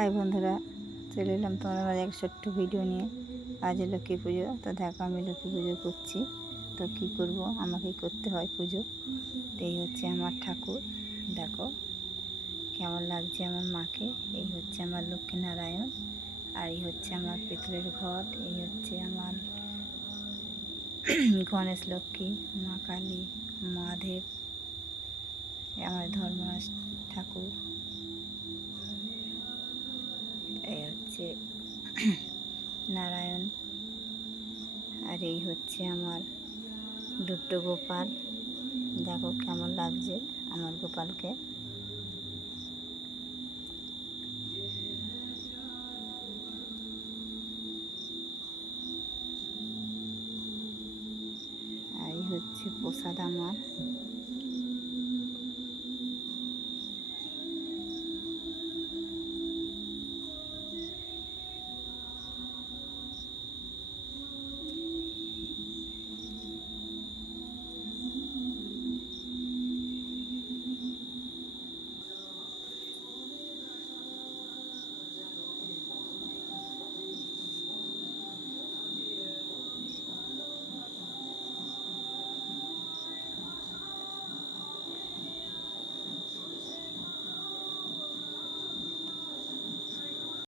High বন্ধুরা, চলে এলাম তোমাদের মাঝে এক ছোট্ট ভিডিও নিয়ে। আজ লক্ষ্মী পুজো, তো দেখো আমি লক্ষ্মী পুজো করছি। তো কী করব, আমাকেই করতে হয় পুজো। তো এই হচ্ছে আমার ঠাকুর, দেখো কেমন লাগছে আমার মাকে। এই হচ্ছে আমার লক্ষ্মীনারায়ণ, আর এই হচ্ছে আমার পিতলের ঘট। এই হচ্ছে আমার গণেশ লক্ষ্মী, মা কালী, মহাদেব, আমার ধর্মরাজ ঠাকুর। এই হচ্ছে নারায়ণ, আর এই হচ্ছে আমার দুটো গোপাল। দেখো কেমন লাগছে আমার গোপালকে। আর এই হচ্ছে প্রসাদ আমার।